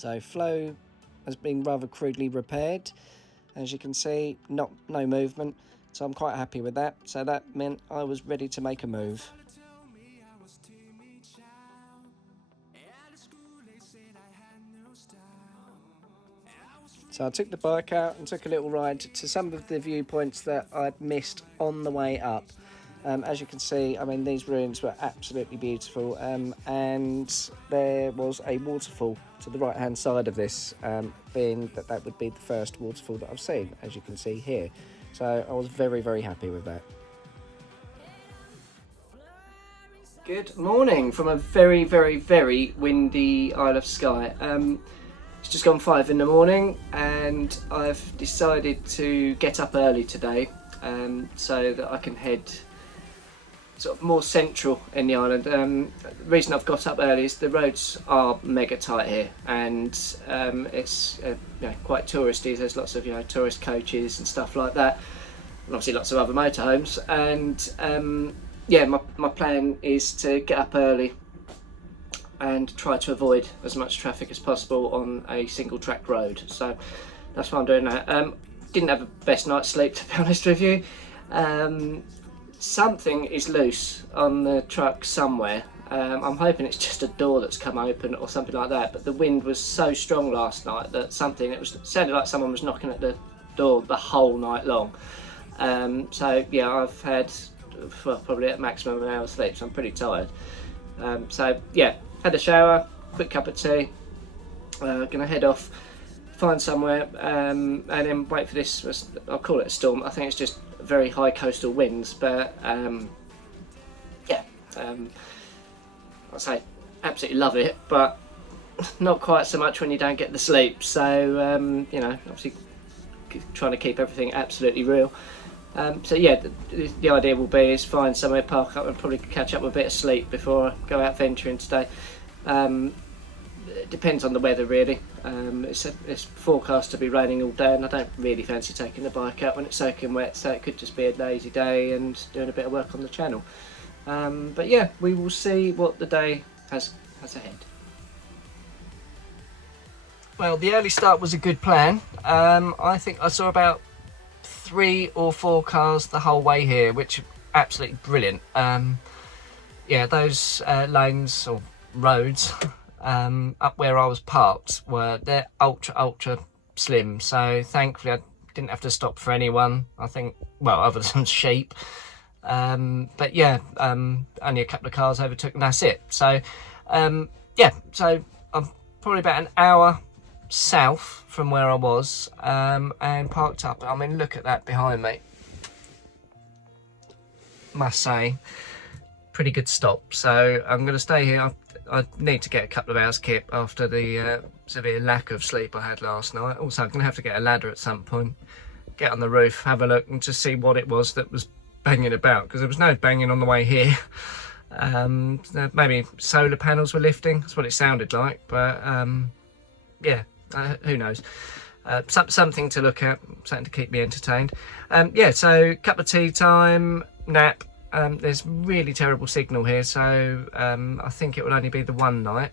So flow has been rather crudely repaired. As you can see, no movement, so I'm quite happy with that. So that meant I was ready to make a move. So I took the bike out and took a little ride to some of the viewpoints that I'd missed on the way up. As you can see, I mean, these ruins were absolutely beautiful, and there was a waterfall to the right hand side of this, being that would be the first waterfall that I've seen, as you can see here. So I was very, very happy with that. Good morning from a very, very, very windy Isle of Skye. It's just gone 5 in the morning and I've decided to get up early today so that I can head sort of more central in the island. The reason I've got up early is the roads are mega tight here, and it's quite touristy. There's lots of tourist coaches and stuff like that, and obviously lots of other motorhomes. And my plan is to get up early and try to avoid as much traffic as possible on a single track road. So that's why I'm doing that. Didn't have the best night's sleep, to be honest with you. Something is loose on the truck somewhere. I'm hoping it's just a door that's come open or something like that, but the wind was so strong last night that sounded like someone was knocking at the door the whole night long. So yeah, I've had probably at maximum an hour's sleep, so I'm pretty tired. So yeah, had a shower, quick cup of tea, gonna head off, find somewhere, and then wait for this, I'll call it a storm. I think it's just very high coastal winds, but I'll say absolutely love it, but not quite so much when you don't get the sleep. So obviously trying to keep everything absolutely real. So yeah, the idea will be is find somewhere, park up and probably catch up with a bit of sleep before I go out venturing today. It depends on the weather really. It's forecast to be raining all day, and I don't really fancy taking the bike out when it's soaking wet, so it could just be a lazy day and doing a bit of work on the channel. But yeah, we will see what the day has ahead. Well, the early start was a good plan. I think I saw about 3 or 4 cars the whole way here, which are absolutely brilliant. Those lanes or roads up where I was parked they're ultra slim, so thankfully I didn't have to stop for anyone, I think, well, other than sheep. But yeah, only a couple of cars overtook and that's it. So so I'm probably about an hour south from where I was, and parked up. I mean, look at that behind me, must say, pretty good stop. So I'm going to stay here. I need to get a couple of hours kip after the severe lack of sleep I had last night. Also, I'm going to have to get a ladder at some point, get on the roof, have a look and just see what it was that was banging about, because there was no banging on the way here. Maybe solar panels were lifting, that's what it sounded like, but who knows. Something to look at, something to keep me entertained. So cup of tea time, nap. There's really terrible signal here, so I think it will only be the one night,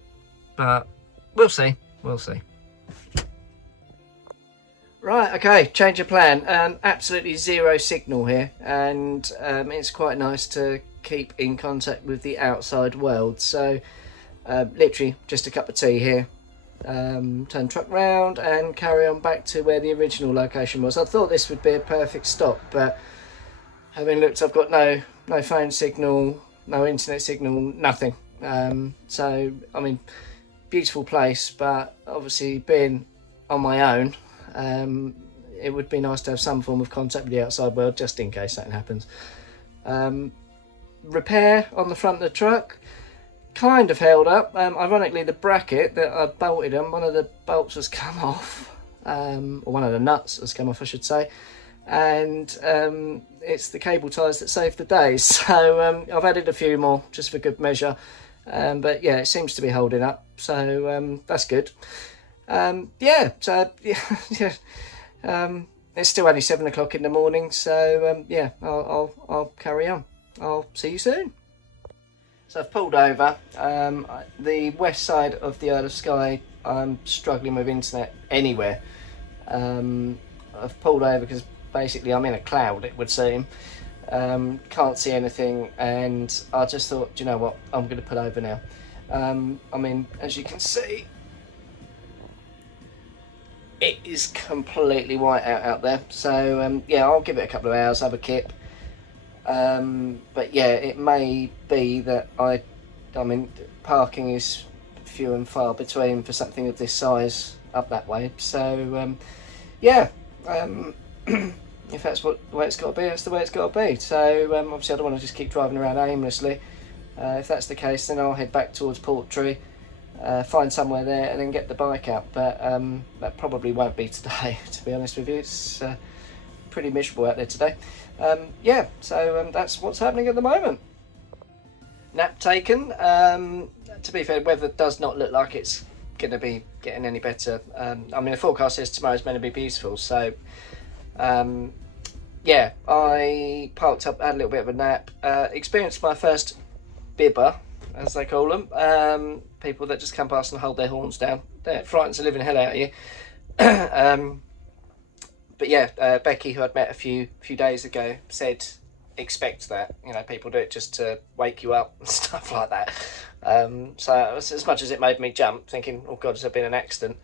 but we'll see. Right, okay, change of plan. Absolutely zero signal here, and it's quite nice to keep in contact with the outside world. So literally just a cup of tea here, turn truck round and carry on back to where the original location was. I thought this would be a perfect stop, but having looked, I've got no phone signal, no internet signal, nothing. So I mean, beautiful place, but obviously being on my own, it would be nice to have some form of contact with the outside world just in case something happens. Repair on the front of the truck kind of held up. Ironically, the bracket that I bolted on, one of the bolts has come off, or one of the nuts has come off I should say, and it's the cable ties that saved the day. So I've added a few more just for good measure, but yeah, it seems to be holding up, so that's good. It's still only 7 o'clock in the morning, so I'll carry on. I'll see you soon. So I've pulled over. The west side of the Isle of Skye I'm struggling with internet anywhere. I've pulled over because basically I'm in a cloud, it would seem. Can't see anything, and I just thought, do you know what, I'm going to pull over now. I mean, as you can see, it is completely white out there, so yeah, I'll give it a couple of hours, have a kip. But yeah, it may be that I mean, parking is few and far between for something of this size up that way, so yeah, if that's the way it's got to be, that's the way it's got to be. So obviously I don't want to just keep driving around aimlessly. If that's the case, then I'll head back towards Portree, find somewhere there and then get the bike out, but that probably won't be today, to be honest with you. It's pretty miserable out there today. Yeah, so that's what's happening at the moment. Nap taken. To be fair, weather does not look like it's going to be getting any better. I mean, the forecast says tomorrow's meant to be beautiful, so yeah, I parked up, had a little bit of a nap, experienced my first bibber, as they call them, people that just come past and hold their horns down. That frightens the living hell out of you. But yeah, Becky, who I'd met a few days ago, said expect that, you know, people do it just to wake you up and stuff like that. So as much as it made me jump, thinking, oh god, has there been an accident?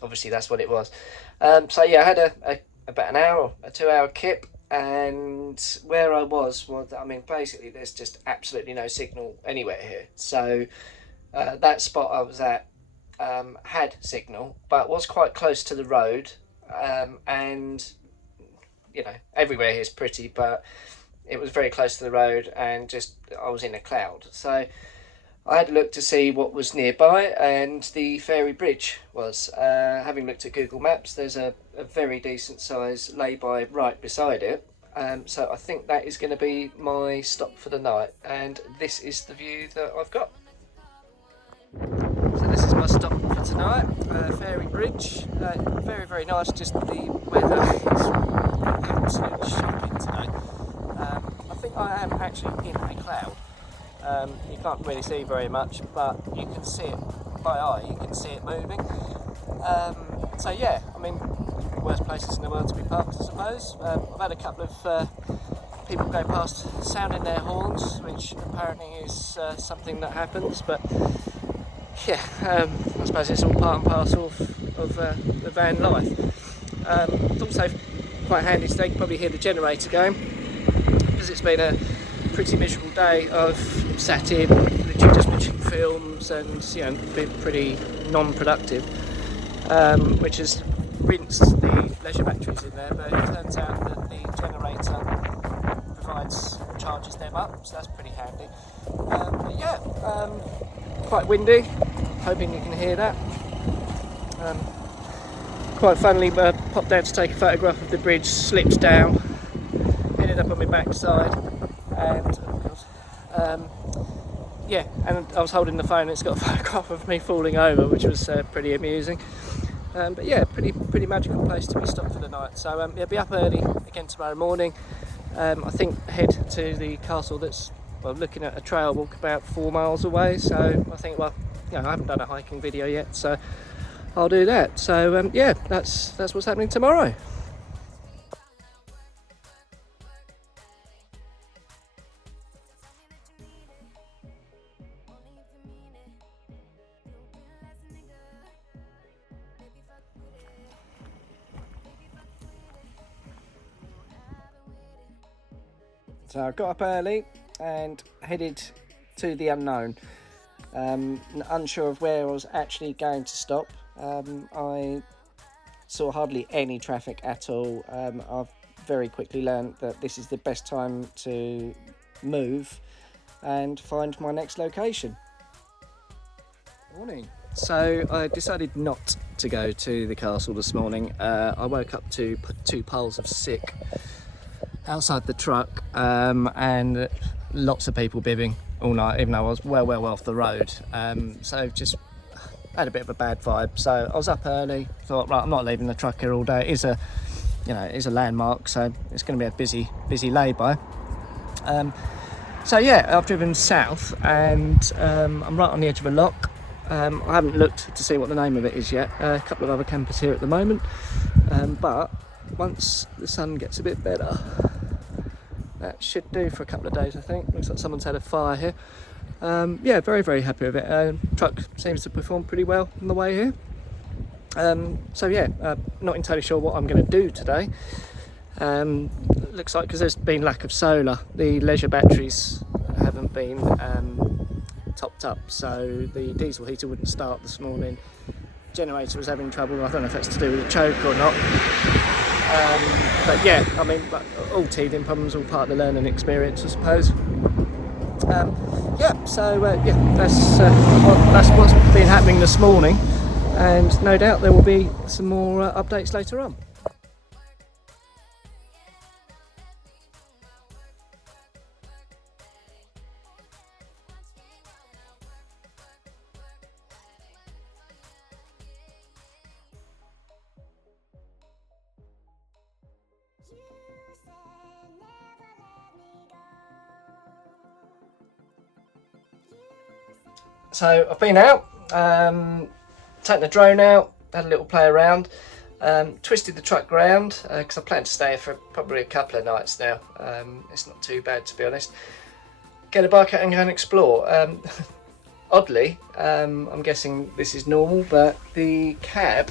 Obviously that's what it was. So yeah, I had about an hour or a 2 hour kip, and where I was, I mean, basically there's just absolutely no signal anywhere here. So that spot I was at had signal, but was quite close to the road, and you know, everywhere here is pretty, but it was very close to the road, and just I was in a cloud. So I had a look to see what was nearby, and the ferry bridge was. Having looked at Google Maps, there's a very decent size lay-by right beside it. So I think that is going to be my stop for the night, and this is the view that I've got. So this is my stop for tonight, ferry bridge. Very, very nice, just the weather is absolutely shocking today. I think I am actually in a cloud. You can't really see very much, but you can see it by eye, you can see it moving. So yeah, I mean, worst places in the world to be parked, I suppose. I've had a couple of people go past sounding their horns, which apparently is something that happens, but yeah, I suppose it's all part and parcel of the van life. It's also quite handy today, you can probably hear the generator going, because it's been a pretty miserable day. I've sat in, literally just watching films and, you know, been pretty non-productive, which has rinsed the leisure batteries in there, but it turns out that the generator provides, charges them up, so that's pretty handy. But yeah, quite windy, hoping you can hear that. Quite funnily, popped down to take a photograph of the bridge, slipped down, ended up on my backside, and yeah, and I was holding the phone and it's got a photograph of me falling over, which was pretty amusing. But yeah, pretty magical place to be stopped for the night. So yeah, be up early again tomorrow morning. I think head to the castle that's, well, looking at a trail walk about 4 miles away. So I think, well, you know, I haven't done a hiking video yet, so I'll do that. So yeah, that's what's happening tomorrow. So I got up early and headed to the unknown. Unsure of where I was actually going to stop. I saw hardly any traffic at all. I've very quickly learned that this is the best time to move and find my next location. Morning. So I decided not to go to the castle this morning. I woke up to 2 piles of sick outside the truck, and lots of people bibbing all night, even though I was well off the road. So just had a bit of a bad vibe. So I was up early, thought, right, I'm not leaving the truck here all day. It is a, you know, it is a landmark, so it's going to be a busy lay-by. So yeah, I've driven south, and I'm right on the edge of a loch. I haven't looked to see what the name of it is yet. A couple of other campers here at the moment, but once the sun gets a bit better, that should do for a couple of days, I think. Looks like someone's had a fire here. Yeah, very, very happy with it. Truck seems to perform pretty well on the way here. So yeah, not entirely sure what I'm going to do today. Looks like, because there's been lack of solar, the leisure batteries haven't been topped up, so the diesel heater wouldn't start this morning. Generator was having trouble. I don't know if that's to do with the choke or not. But yeah, I mean, all teething problems, all part of the learning experience, I suppose. Yeah, so yeah, that's what's been happening this morning, and no doubt there will be some more updates later on. So I've been out, taken the drone out, had a little play around, twisted the truck round, because I plan to stay here for probably a couple of nights now. It's not too bad, to be honest. Get a bike out and go and explore. Oddly, I'm guessing this is normal, but the cab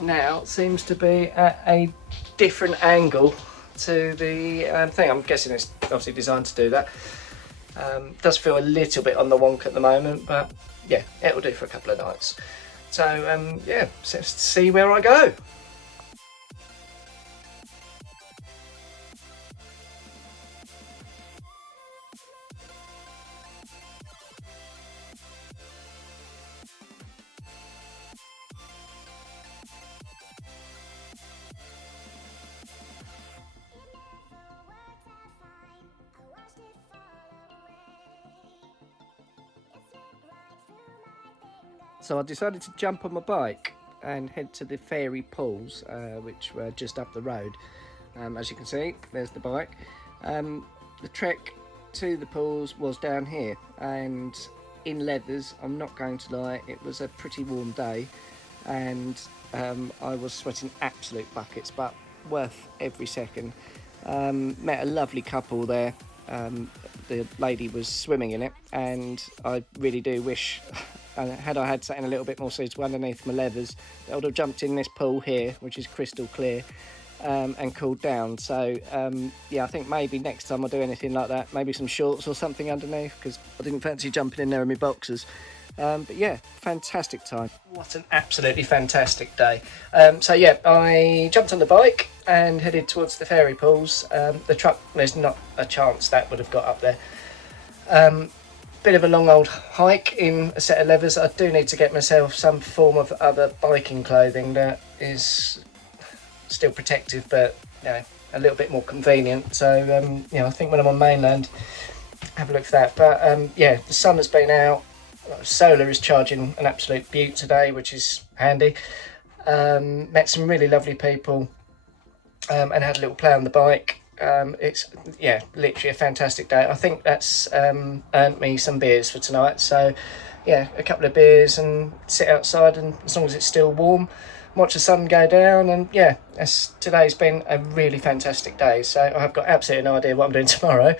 now seems to be at a different angle to the thing. I'm guessing it's obviously designed to do that. Does feel a little bit on the wonk at the moment, but yeah, it'll do for a couple of nights. So yeah, let's see where I go. So I decided to jump on my bike and head to the fairy pools, which were just up the road. As you can see, there's the bike. The trek to the pools was down here, and in leathers, I'm not going to lie, it was a pretty warm day, and I was sweating absolute buckets, but worth every second. Met a lovely couple there. The lady was swimming in it, and I really do wish had I had something a little bit more suitable underneath my leathers, I would have jumped in this pool here, which is crystal clear, and cooled down. So yeah, I think maybe next time I do anything like that, maybe some shorts or something underneath, because I didn't fancy jumping in there in my boxers. But yeah, fantastic time. What an absolutely fantastic day. So yeah, I jumped on the bike and headed towards the fairy pools. The truck, there's not a chance that would have got up there. Bit of a long old hike in a set of leathers. I do need to get myself some form of other biking clothing that is still protective, but you know, a little bit more convenient. So you know, I think when I'm on mainland, have a look for that. But yeah, the sun has been out. Solar is charging an absolute beaut today, which is handy. Met some really lovely people, and had a little play on the bike. It's yeah, literally a fantastic day. I think that's earned me some beers for tonight. So yeah, a couple of beers and sit outside, and as long as it's still warm, watch the sun go down. And yeah, today's been a really fantastic day. So I've got absolutely no idea what I'm doing tomorrow.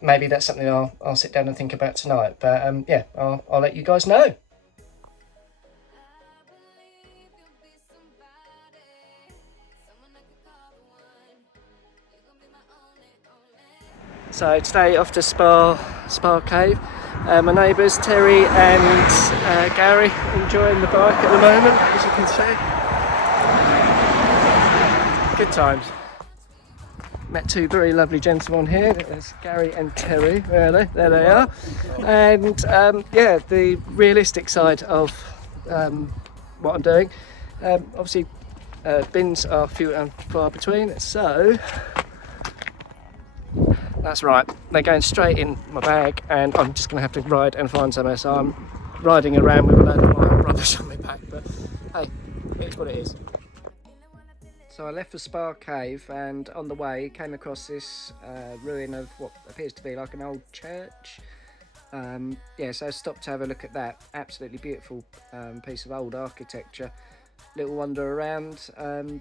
Maybe that's something I'll sit down and think about tonight. But yeah, I'll let you guys know. So today off to Spa Cave. My neighbours Terry and Gary enjoying the bike at the moment, as you can see. Good times. Met two very lovely gentlemen here. There's Gary and Terry. Where are they? There they are. And yeah, the realistic side of what I'm doing. Obviously, bins are few and far between. So that's right. They're going straight in my bag, and I'm just going to have to ride and find somewhere. So I'm riding around with a load of my rubbish on my back. But hey, it's what it is. So I left for Spa Cave, and on the way came across this ruin of what appears to be like an old church. Yeah, so I stopped to have a look at that. Absolutely beautiful piece of old architecture. Little wander around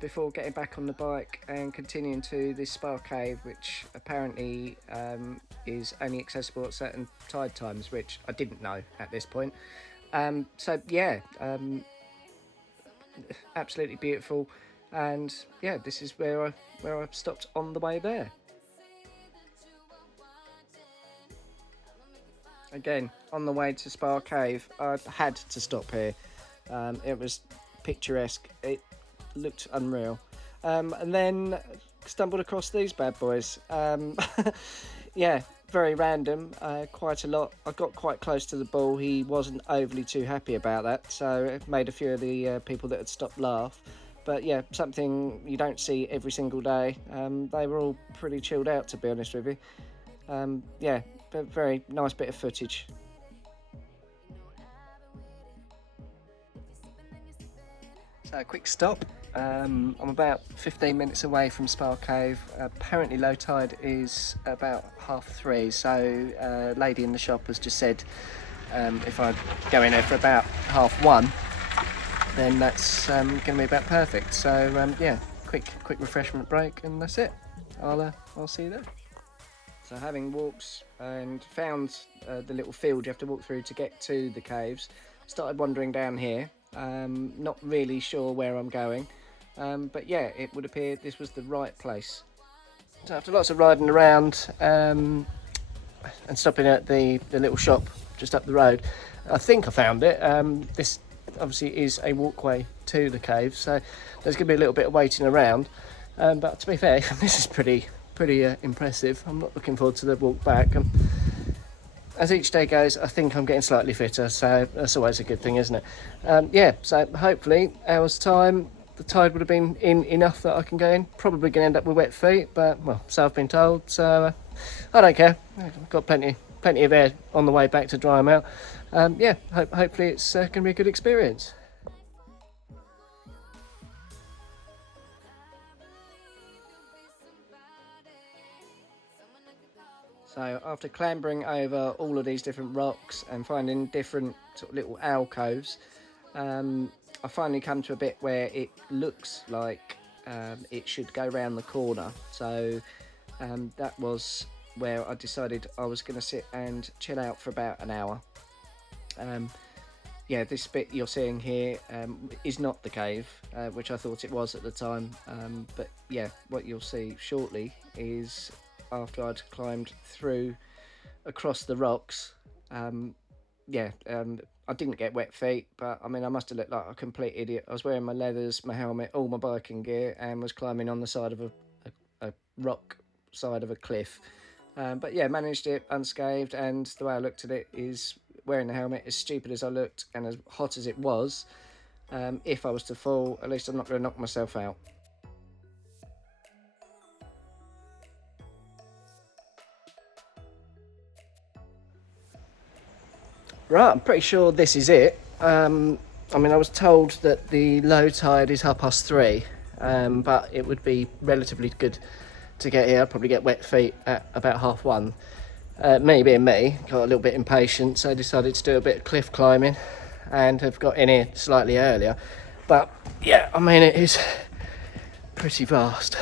before getting back on the bike and continuing to this spa cave, which apparently is only accessible at certain tide times, which I didn't know at this point. So yeah, absolutely beautiful, and yeah, this is where I stopped on the way there. Again, on the way to Spa Cave, I had to stop here. It was picturesque. It looked unreal. And then stumbled across these bad boys. Yeah, very random. Quite a lot. I got quite close to the bull. He wasn't overly too happy about that, so it made a few of the people that had stopped laugh. But yeah, something you don't see every single day. They were all pretty chilled out, to be honest with you. Yeah, very nice bit of footage. So a quick stop. I'm about 15 minutes away from Spa Cave. Apparently low tide is about 3:30, so a lady in the shop has just said if I go in there for about 1:30, then that's going to be about perfect. So yeah, quick refreshment break, and that's it. I'll see you there. So having walked and found the little field you have to walk through to get to the caves, started wandering down here. Not really sure where I'm going, but yeah, it would appear this was the right place. So after lots of riding around and stopping at the little shop just up the road, I think I found it. This obviously is a walkway to the cave, so there's going to be a little bit of waiting around. But to be fair, this is pretty impressive. I'm not looking forward to the walk back. As each day goes, I think I'm getting slightly fitter, so that's always a good thing, isn't it? Yeah, so hopefully hour's time, the tide would have been in enough that I can go in. Probably going to end up with wet feet, but well, so I've been told, so I don't care. I've got plenty of air on the way back to dry them out. Yeah, hopefully it's going to be a good experience. So after clambering over all of these different rocks and finding different sort of little alcoves, I finally come to a bit where it looks like it should go round the corner. So that was where I decided I was going to sit and chill out for about an hour. Yeah, this bit you're seeing here is not the cave, which I thought it was at the time. But yeah, what you'll see shortly is after I'd climbed through across the rocks. Yeah, I didn't get wet feet, but I mean, I must have looked like a complete idiot. I was wearing my leathers, my helmet, all my biking gear, and was climbing on the side of a rock side of a cliff. But yeah, managed it unscathed, and the way I looked at it is wearing the helmet, as stupid as I looked and as hot as it was, if I was to fall, at least I'm not going to knock myself out. Right, I'm pretty sure this is it. I mean, I was told that the low tide is 3:30, but it would be relatively good to get here. I'd probably get wet feet at about 1:30. Me being me, got a little bit impatient, so I decided to do a bit of cliff climbing and have got in here slightly earlier. But yeah, I mean, it is pretty vast.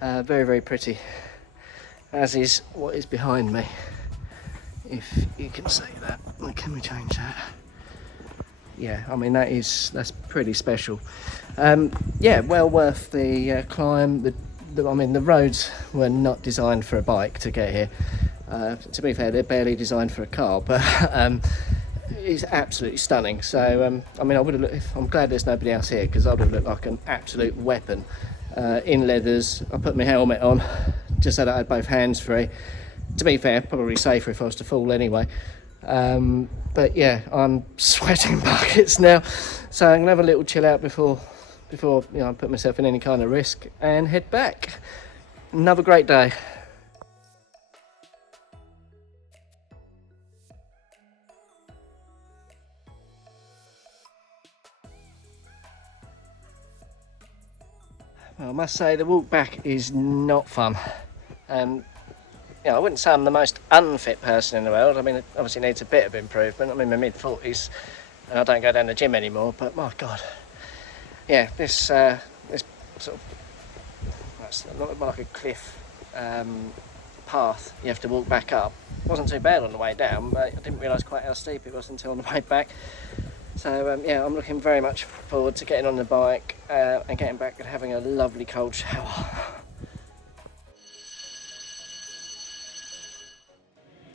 Very pretty, as is what is behind me. If you can see that. Can we change that? Yeah, I mean, that's pretty special. Yeah, well worth the climb. I mean, the roads were not designed for a bike to get here. To be fair, they're barely designed for a car, but it's absolutely stunning. So, I mean, I'm glad there's nobody else here, because I would have looked like an absolute weapon in leathers. I put my helmet on just so that I had both hands free. To be fair, probably safer if I was to fall anyway. But yeah, I'm sweating buckets now, so I'm gonna have a little chill out before I put myself in any kind of risk and head back. Another great day. Well, I must say the walk back is not fun. I wouldn't say I'm the most unfit person in the world. I mean, it obviously needs a bit of improvement. I'm in my mid-40s and I don't go down the gym anymore, but my God. Yeah, this sort of, that's not like a cliff path you have to walk back up. It wasn't too bad on the way down, but I didn't realise quite how steep it was until on the way back. So yeah, I'm looking very much forward to getting on the bike and getting back and having a lovely cold shower.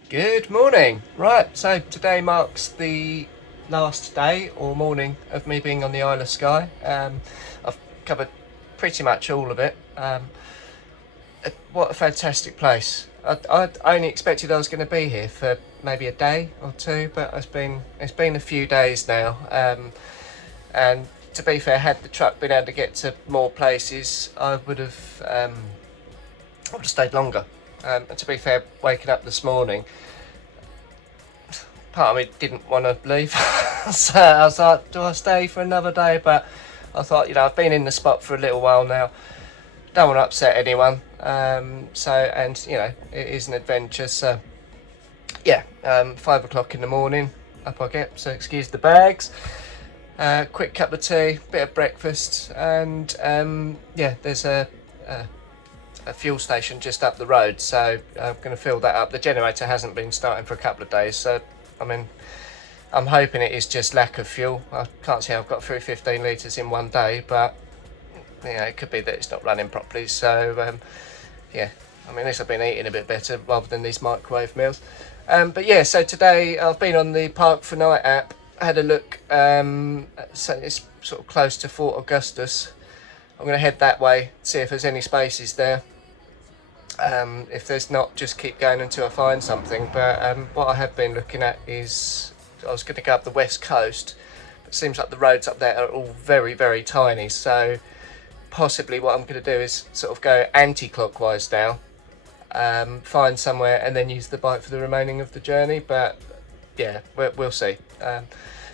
Good morning. Right, so today marks the last day or morning of me being on the Isle of Skye. I've covered pretty much all of it. What a fantastic place. I only expected I was going to be here for maybe a day or two, but it's been a few days now. And to be fair, had the truck been able to get to more places, I would have stayed longer. And to be fair, waking up this morning, part of me didn't want to leave. So I was like, do I stay for another day? But I thought, I've been in the spot for a little while now. Don't want to upset anyone. It is an adventure. So yeah, 5 o'clock in the morning, up I get. So excuse the bags. Quick cup of tea, bit of breakfast, and there's a fuel station just up the road, so I'm going to fill that up. The generator hasn't been starting for a couple of days, so I mean, I'm hoping it is just lack of fuel. I can't say I've got through 15 litres in one day, but it could be that it's not running properly. So at least I've been eating a bit better rather than these microwave meals. So today I've been on the Park for Night app, had a look. So it's sort of close to Fort Augustus. I'm going to head that way, see if there's any spaces there. If there's not, just keep going until I find something. But what I have been looking at is, I was going to go up the west coast. It seems like the roads up there are all very, very tiny. So possibly what I'm going to do is sort of go anti-clockwise now, find somewhere and then use the bike for the remaining of the journey. But yeah, we'll see.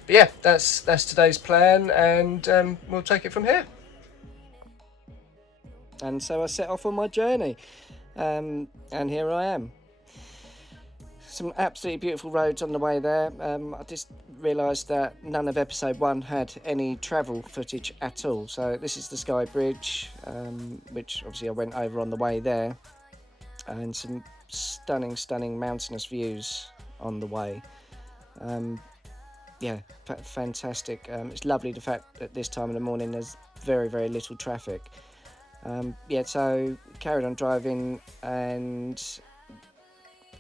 That's today's plan, and we'll take it from here. And so I set off on my journey, and here I am. Some absolutely beautiful roads on the way there. I just realised that none of episode 1 had any travel footage at all. So this is the Skye Bridge, which obviously I went over on the way there, and some stunning mountainous views on the way. Fantastic. It's lovely the fact that this time of the morning there's very, very little traffic. So carried on driving and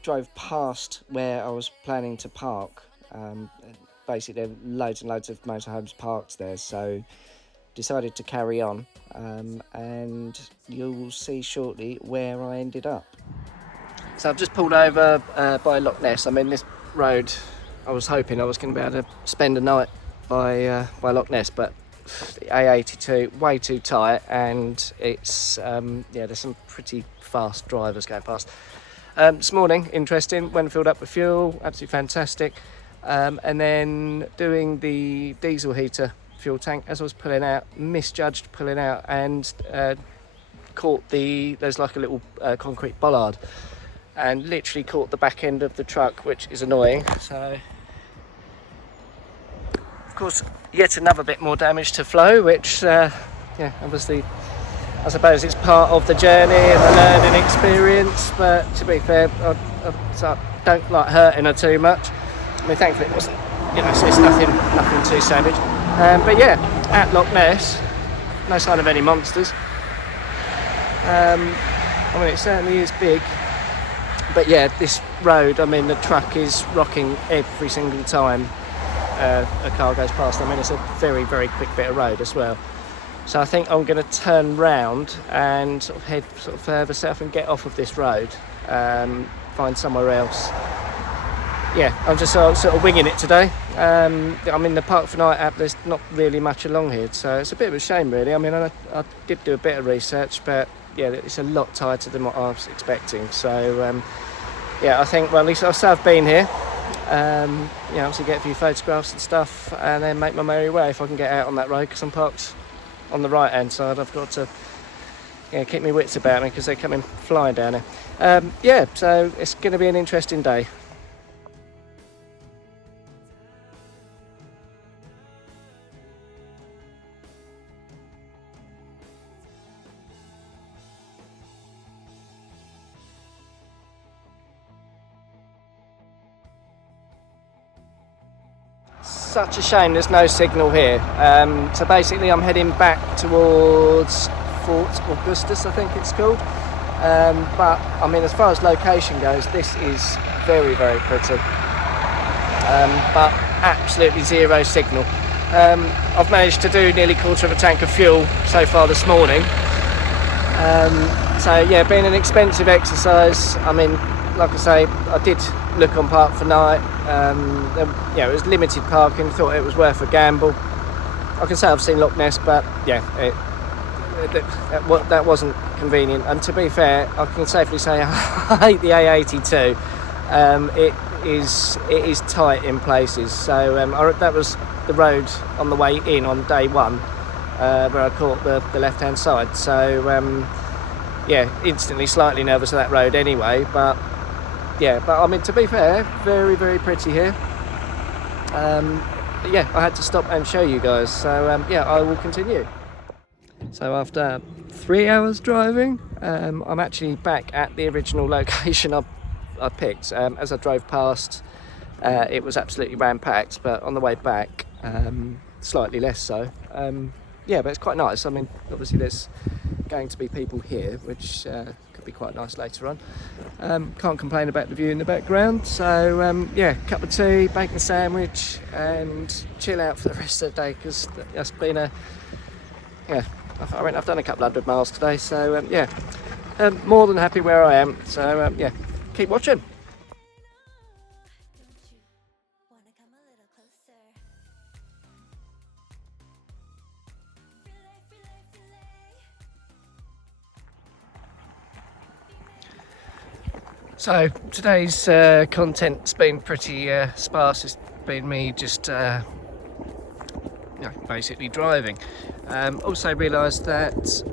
drove past where I was planning to park. Basically, there are loads and loads of motorhomes parked there, so decided to carry on, and you'll see shortly where I ended up. So I've just pulled over by Loch Ness. I mean, this road, I was hoping I was going to be able to spend a night by Loch Ness, but the A82 way too tight, and it's there's some pretty fast drivers going past. This morning, interesting, went and filled up with fuel, absolutely fantastic, and then doing the diesel heater fuel tank as I was pulling out, misjudged pulling out, and caught there's like a little concrete bollard, and literally caught the back end of the truck, which is annoying. So of course, yet another bit more damage to flow, which obviously I suppose it's part of the journey and the learning experience, but to be fair, I don't like hurting her too much. I mean, thankfully it wasn't, so it's nothing too savage. At Loch Ness, no sign of any monsters. It certainly is big, but this road, the truck is rocking every single time a car goes past. It's a very, very quick bit of road as well. So I think I'm going to turn round and sort of head further south and get off of this road, find somewhere else. I'm just sort of winging it today. The Park for Night app, there's not really much along here, so it's a bit of a shame really. I did do a bit of research, but it's a lot tighter than what I was expecting. So I think, well, at least I've been here. Obviously get a few photographs and stuff, and then make my merry way if I can get out on that road, because I'm parked on the right hand side. I've got to keep my wits about me because they're coming flying down here. Yeah, so it's going to be an interesting day. Such a shame there's no signal here. So basically I'm heading back towards Fort Augustus, I think it's called. But I mean, as far as location goes, this is very, very pretty. But absolutely zero signal. I've managed to do nearly a quarter of a tank of fuel so far this morning. So yeah, being an expensive exercise, I mean, like I say, I did look on Park for Night. Yeah, it was limited parking, thought it was worth a gamble. I can say I've seen Loch Ness, but yeah, that wasn't convenient. And to be fair, I can safely say I hate the A82. It is tight in places. So that was the road on the way in on day one, where I caught the left-hand side. So yeah, instantly slightly nervous of that road anyway. But yeah, but I mean, to be fair, very, very pretty here. Yeah, I had to stop and show you guys. So yeah, I will continue. So after 3 hours driving, I'm actually back at the original location I picked. As I drove past, it was absolutely ram-packed, but on the way back, slightly less so. Yeah, but it's quite nice. I mean, obviously there's going to be people here, which could be quite nice later on. Can't complain about the view in the background. So yeah, cup of tea, bacon sandwich, and chill out for the rest of the day, because that's been yeah, I reckon I've done a couple 100 miles today. So yeah, more than happy where I am. So yeah, keep watching. So today's content's been pretty sparse. It's been me just basically driving. Also realised that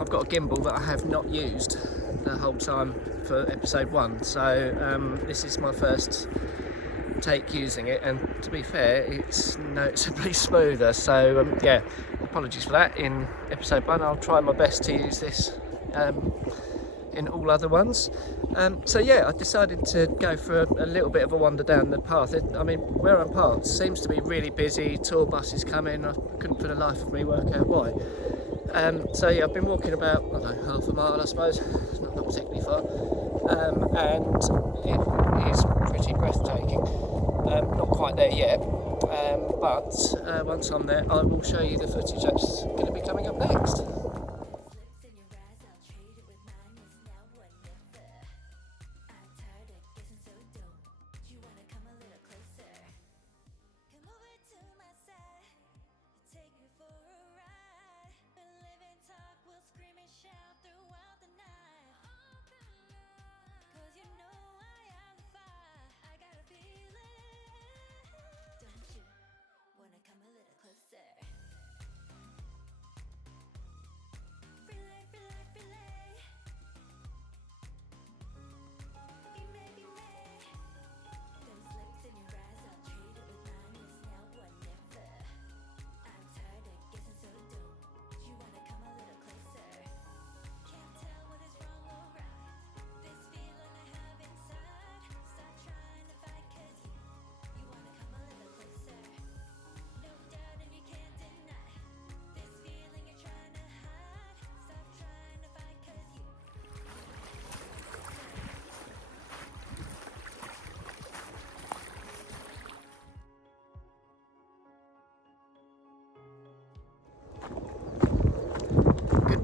I've got a gimbal that I have not used the whole time for episode 1. So this is my first take using it, and to be fair, it's noticeably smoother. So yeah, apologies for that. In episode 1, I'll try my best to use this in all other ones. So yeah, I decided to go for a little bit of a wander down the path. I mean, where I'm parked seems to be really busy, tour buses come in. I couldn't for the life of me work out why. So yeah, I've been walking about, I don't know, half a mile I suppose, not particularly far, and it is pretty breathtaking. Not quite there yet, but once I'm there I will show you the footage that's going to be coming up next.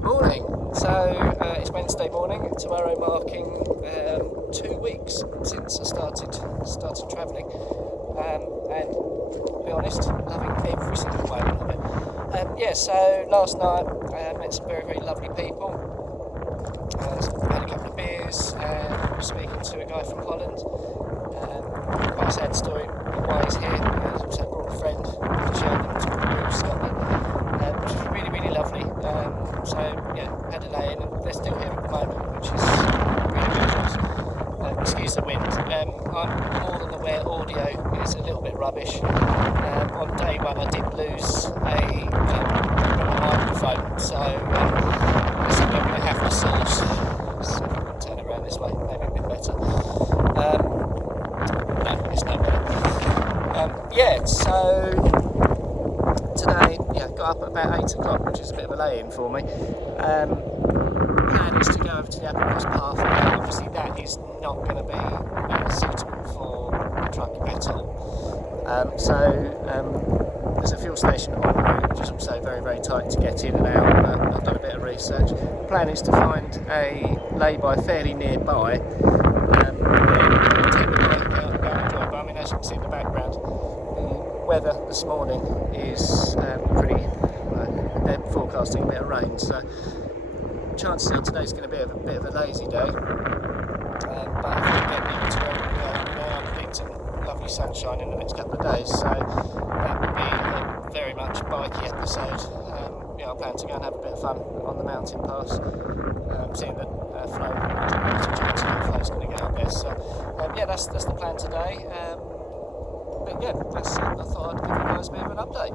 Morning. So it's Wednesday morning. Tomorrow marking 2 weeks since I started travelling, and to be honest, loving every single moment of it. Yeah. So last night I met some very, very lovely people. Had a couple of beers and was speaking to a guy from Holland. Quite a sad story why he's here. He's also brought a friend to show them to Scotland. Which was really, really lovely. So yeah, had a I'm more than aware audio is a little bit rubbish. On day one I did lose a microphone, so this is where I'm going to have to source. Let's see if I can turn it around this way, maybe a bit better. No, it's not better. Yeah, so today, got up at about 8 o'clock, which is a bit of a lay-in for me. Plan is to go over to the Applecross path. Obviously that is not going to be suitable for a truck at all. There's a fuel station en route, which is also very, very tight to get in and out, but I've done a bit of research. The plan is to find a lay-by fairly nearby, and take the bike out and go and enjoy it. But I mean, as you can see in the background, the weather this morning is pretty, they're forecasting a bit of rain, so chances are today's going to be a bit of a lazy day. But if we get near to where we go, they are predicting lovely sunshine in the next couple of days, so that would be a very much bikey episode. I plan to go and have a bit of fun on the mountain pass, seeing that Flo's going to get up there. So that's the plan today. But yeah, that's it. I thought I'd give you guys a bit of an update.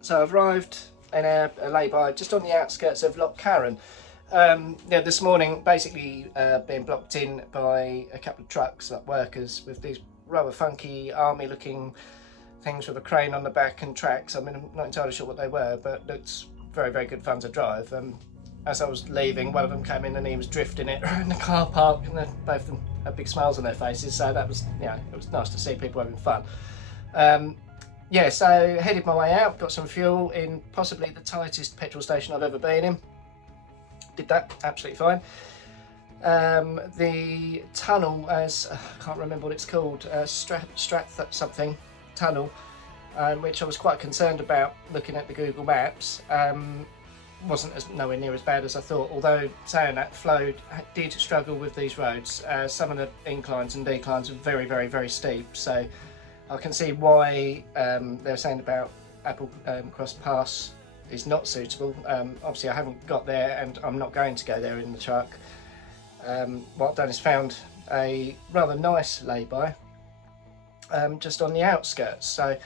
So I've arrived in a lay-by just on the outskirts of Loch Carron. This morning, basically being blocked in by a couple of trucks, like workers, with these rather funky army-looking things with a crane on the back and tracks. I mean, I'm not entirely sure what they were, but it's very, very good fun to drive. As I was leaving, one of them came in and he was drifting it around the car park, and both of them had big smiles on their faces. So that was, it was nice to see people having fun. So headed my way out, got some fuel in possibly the tightest petrol station I've ever been in. Did that absolutely fine. The tunnel, I can't remember what it's called, Strat something tunnel, which I was quite concerned about looking at the Google Maps. Wasn't nowhere near as bad as I thought, although saying that, Flo did struggle with these roads. Some of the inclines and declines are very, very, very steep, so I can see why they're saying about Applecross Pass is not suitable. Obviously I haven't got there and I'm not going to go there in the truck. What I've done is found a rather nice lay-by just on the outskirts, so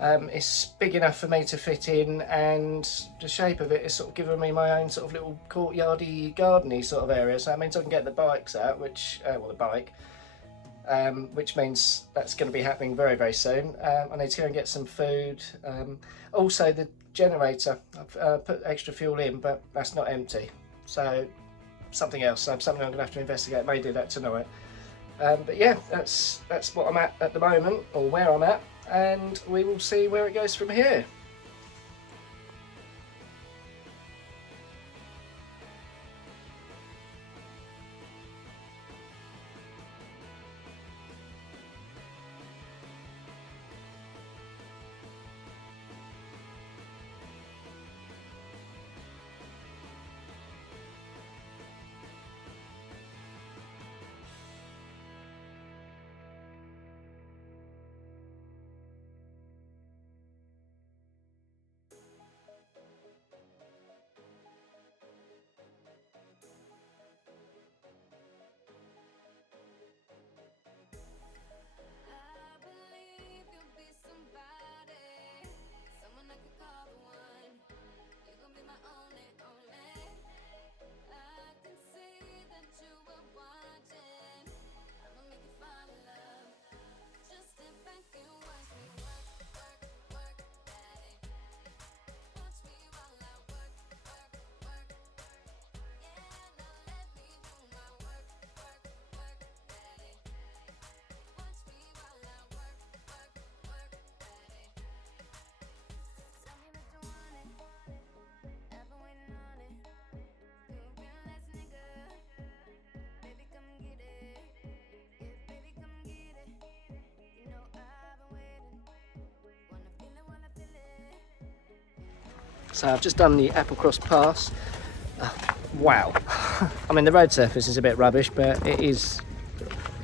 it's big enough for me to fit in, and the shape of it is sort of giving me my own sort of little courtyardy, gardeny sort of area, so that means I can get the bikes out, which means that's going to be happening very, very soon. I need to go and get some food. Also the generator, I've put extra fuel in, but that's not empty, so something else, something I'm going to have to investigate. May do that tonight. But yeah, that's what I'm at the moment, or where I'm at, and we will see where it goes from here. So I've just done the Applecross pass. Wow. I mean, the road surface is a bit rubbish, but it is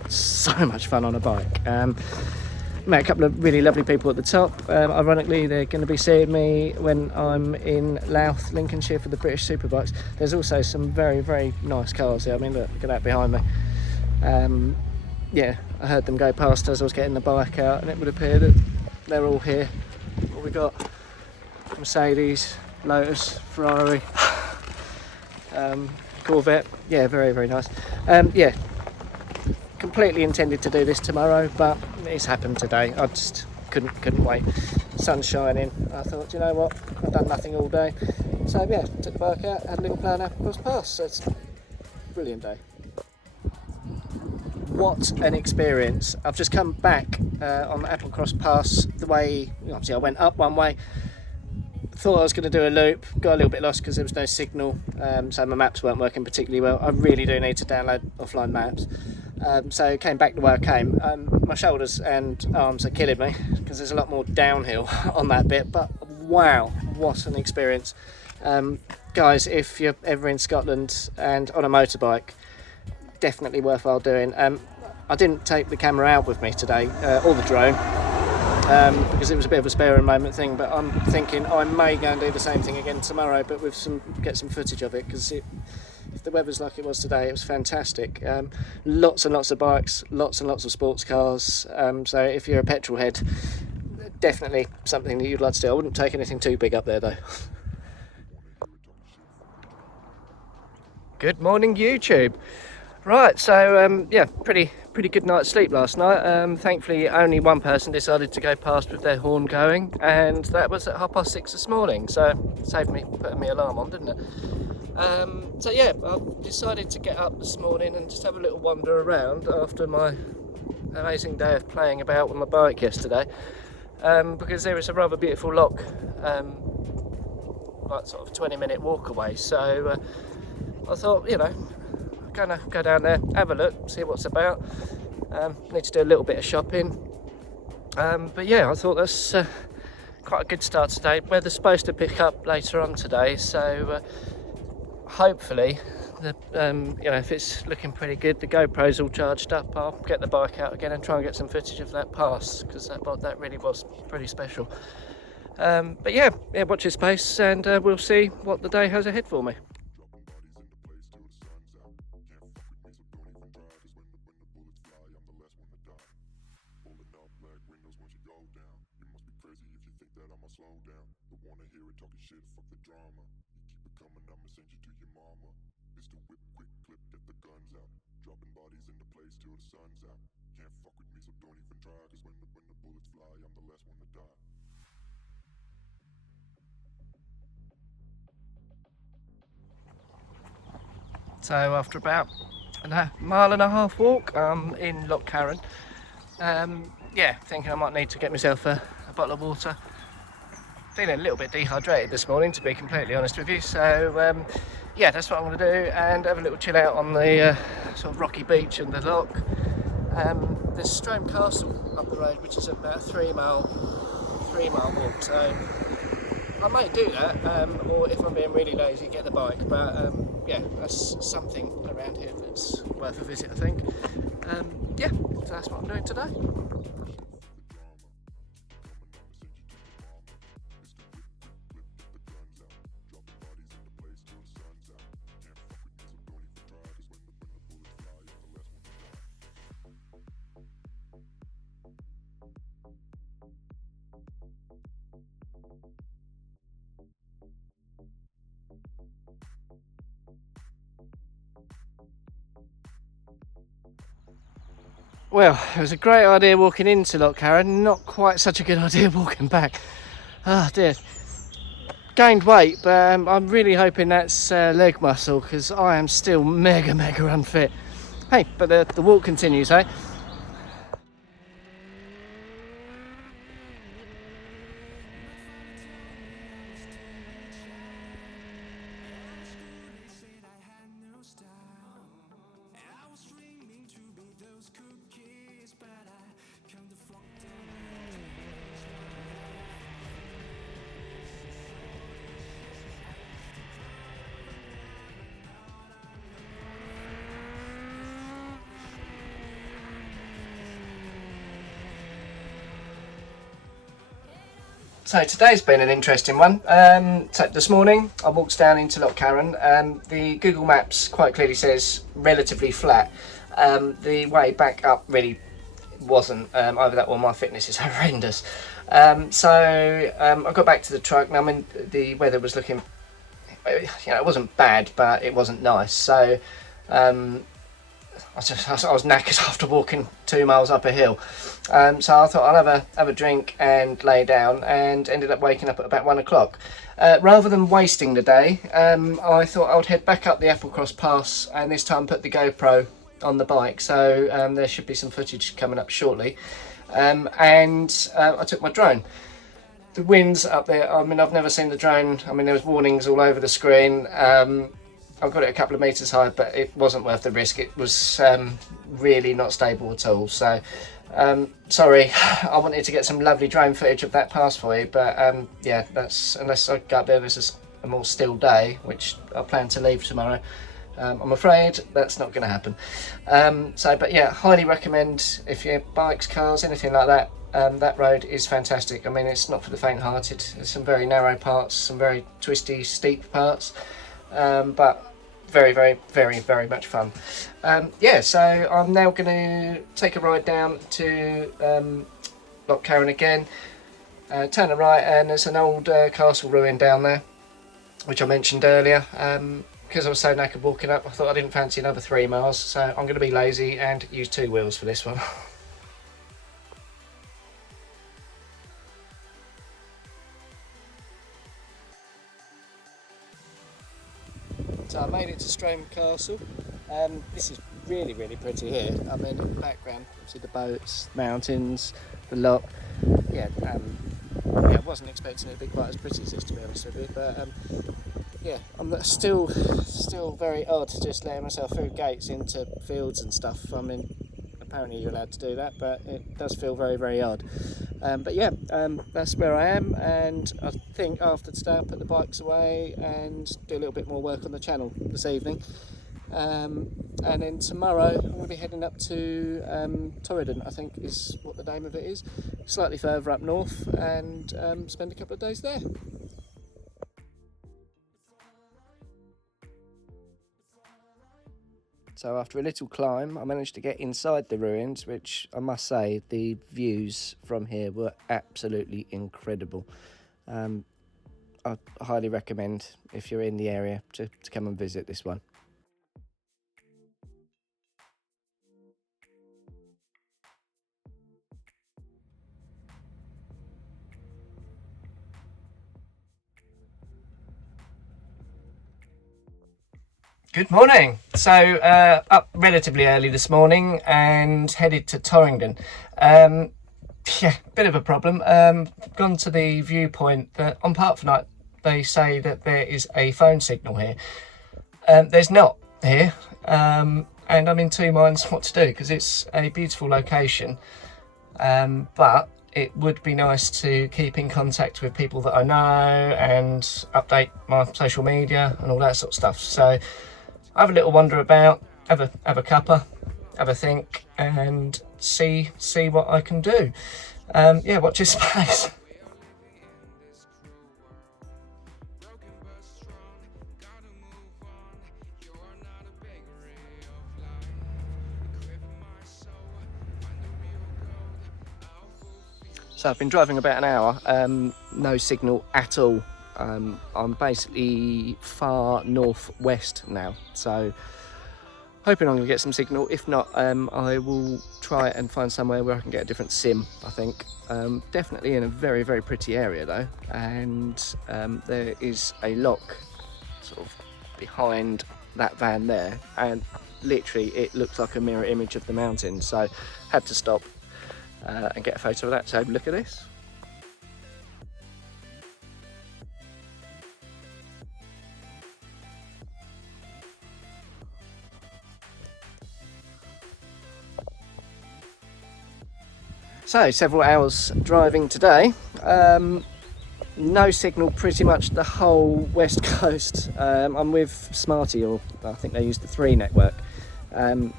so much fun on a bike. Met a couple of really lovely people at the top. Ironically, they're going to be seeing me when I'm in Loch, Lincolnshire for the British Superbikes. There's also some very, very nice cars here. I mean, look at that behind me. Yeah, I heard them go past as I was getting the bike out, and it would appear that they're all here. What we got? Mercedes, Lotus, Ferrari, Corvette. Yeah, very, very nice. Yeah, completely intended to do this tomorrow, but it's happened today. I just couldn't wait. Sun's shining. I thought, you know what, I've done nothing all day, so yeah, took the bike out, had a little play on Applecross Pass. So it's a brilliant day. What an experience. I've just come back on the Applecross Pass. The way, obviously I went up one way, thought I was going to do a loop, got a little bit lost because there was no signal, so my maps weren't working particularly well. I really do need to download offline maps. So came back the way I came. My shoulders and arms are killing me because there's a lot more downhill on that bit, but wow, what an experience. Guys, if you're ever in Scotland and on a motorbike, definitely worthwhile doing. I didn't take the camera out with me today, or the drone, because it was a bit of a spare moment thing, but I'm thinking I may go and do the same thing again tomorrow, but with get some footage of it, because if the weather's like it was today, it was fantastic. Lots and lots of bikes, lots and lots of sports cars, so if you're a petrol head, definitely something that you'd like to do. I wouldn't take anything too big up there though. Good morning, YouTube. Right, so yeah, pretty good night's sleep last night. Thankfully only one person decided to go past with their horn going, and that was at 6:30 this morning, so it saved me putting my alarm on, didn't it? So yeah, I've decided to get up this morning and just have a little wander around after my amazing day of playing about with my bike yesterday, because there is a rather beautiful loch, like sort of 20-minute walk away, so I thought, you know, gonna go down there, have a look, see what's about. Need to do a little bit of shopping, but yeah, I thought that's quite a good start today. Weather's supposed to pick up later on today, so hopefully you know, if it's looking pretty good, the GoPro's all charged up, I'll get the bike out again and try and get some footage of that pass, because that really was pretty special. But yeah, watch this space, and we'll see what the day has ahead for me. So after about a mile and a half walk, I'm in Loch Carron. Yeah, thinking I might need to get myself a bottle of water. Feeling a little bit dehydrated this morning, to be completely honest with you. So yeah, that's what I'm going to do, and have a little chill out on the sort of rocky beach and the Loch. There's Strome Castle up the road, which is about a 3 mile walk. So I might do that, or if I'm being really lazy, get the bike. But yeah, that's something around here that's worth a visit, I think. Yeah, so that's what I'm doing today. Well, it was a great idea walking into Loch Carron, not quite such a good idea walking back. Oh dear. Gained weight, but I'm really hoping that's leg muscle, because I am still mega unfit. Hey, but the walk continues, eh? So today's been an interesting one. So this morning I walked down into Loch Carron. The Google Maps quite clearly says relatively flat. The way back up really wasn't. Either that or my fitness is horrendous. I got back to the truck. Now, I mean, the weather was looking, it wasn't bad, but it wasn't nice. So I was knackered after walking 2 miles up a hill. So I thought I'll have a drink and lay down, and ended up waking up at about 1 o'clock. Rather than wasting the day, I thought I would head back up the Applecross pass, and this time put the GoPro on the bike. So there should be some footage coming up shortly. I took my drone. The winds up there, I mean, I've never seen the drone. I mean, there was warnings all over the screen. I've got it a couple of metres high, but it wasn't worth the risk. It was really not stable at all. So, sorry, I wanted to get some lovely drone footage of that pass for you, but yeah, that's, unless I go up there, this is a more still day, which I plan to leave tomorrow. I'm afraid that's not going to happen. But yeah, highly recommend if you bikes, cars, anything like that. That road is fantastic. I mean, it's not for the faint-hearted. There's some very narrow parts, some very twisty, steep parts, but very, very, very, very much fun. Yeah, so I'm now going to take a ride down to Loch Carron again, turn a right, and there's an old castle ruin down there, which I mentioned earlier. Because I was so knackered walking up, I thought I didn't fancy another 3 miles, so I'm going to be lazy and use 2 wheels for this one. So I made it to Strome Castle. This is really, really pretty here. I mean, in the background, you see the boats, mountains, the loch. Yeah, I wasn't expecting it to be quite as pretty as this, to be honest with you, but yeah, I'm still very odd just letting myself through gates into fields and stuff. I mean, apparently you're allowed to do that, but it does feel very, very odd. But yeah, that's where I am, and I think after today I'll put the bikes away and do a little bit more work on the channel this evening. And then tomorrow I'm going to be heading up to Torridon, I think is what the name of it is, slightly further up north, and spend a couple of days there. So after a little climb, I managed to get inside the ruins, which I must say, the views from here were absolutely incredible. I highly recommend, if you're in the area, to come and visit this one. Good morning. So up relatively early this morning and headed to Torridon. Yeah, bit of a problem. Gone to the viewpoint that on Park Night they say that there is a phone signal here. There's not here, and I'm in 2 minds what to do, because it's a beautiful location, but it would be nice to keep in contact with people that I know and update my social media and all that sort of stuff. So I have a little wander about, have a cuppa, have a think, and see what I can do. Yeah, watch this space. So I've been driving about an hour, no signal at all. I'm basically far northwest now, so hoping I'm going to get some signal. If not, I will try and find somewhere where I can get a different SIM, I think. Definitely in a very, very pretty area though, and there is a loch sort of behind that van there, and literally it looks like a mirror image of the mountain, so had to stop and get a photo of that. So look at this. So several hours driving today, no signal pretty much the whole west coast. I'm with Smarty, or I think they use the 3 network.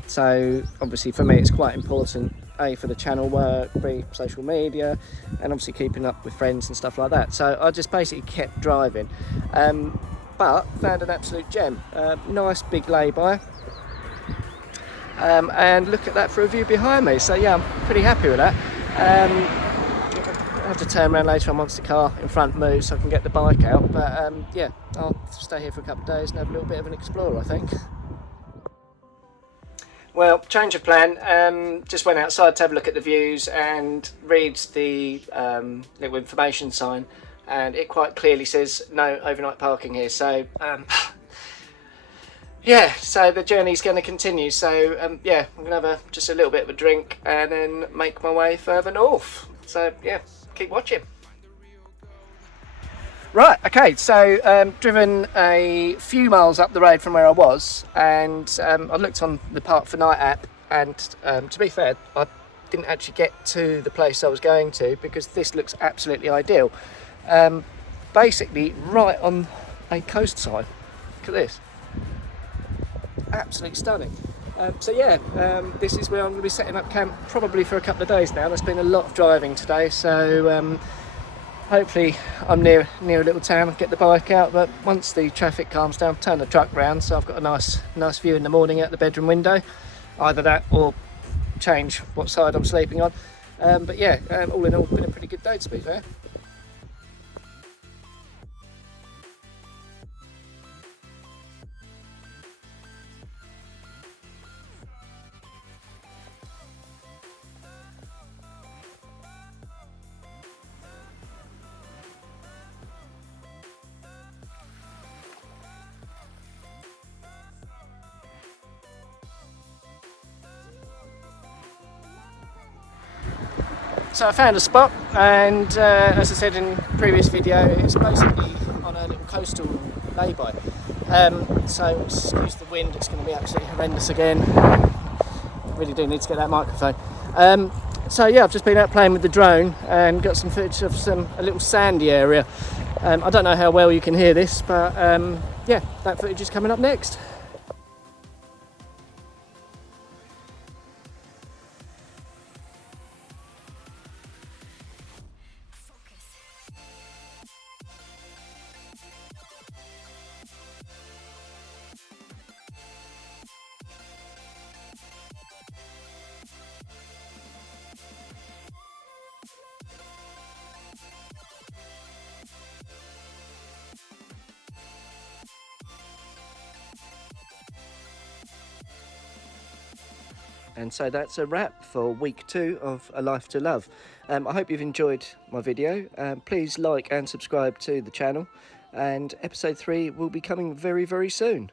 So obviously for me it's quite important A, for the channel work, B, social media, and obviously keeping up with friends and stuff like that. So I just basically kept driving, but found an absolute gem. Nice big lay-by, and look at that for a view behind me. So yeah, I'm pretty happy with that. I'll have to turn around later on once the car in front moves so I can get the bike out, but yeah, I'll stay here for a couple of days and have a little bit of an explore, I think. Well, change of plan. Just went outside to have a look at the views and read the little information sign, and it quite clearly says no overnight parking here. So yeah, so the journey's going to continue. So yeah, I'm going to have just a little bit of a drink and then make my way further north. So yeah, keep watching. Right, okay, so driven a few miles up the road from where I was, and I looked on the Park for Night app, and to be fair, I didn't actually get to the place I was going to because this looks absolutely ideal. Basically right on a coast sign. Look at this. Absolutely stunning. So yeah, this is where I'm going to be setting up camp probably for a couple of days now. There's been a lot of driving today, so hopefully I'm near a little town, get the bike out, but once the traffic calms down, turn the truck round so I've got a nice view in the morning out the bedroom window. Either that or change what side I'm sleeping on. But yeah, all in all, been a pretty good day to be fair. So I found a spot, and as I said in the previous video, it's basically on a little coastal lay-by. So excuse the wind, it's going to be absolutely horrendous again. I really do need to get that microphone. So yeah, I've just been out playing with the drone and got some footage of a little sandy area. I don't know how well you can hear this, but yeah, that footage is coming up next. And so that's a wrap for week 2 of aLife2Love. I hope you've enjoyed my video. Please like and subscribe to the channel, and episode 3 will be coming very, very soon.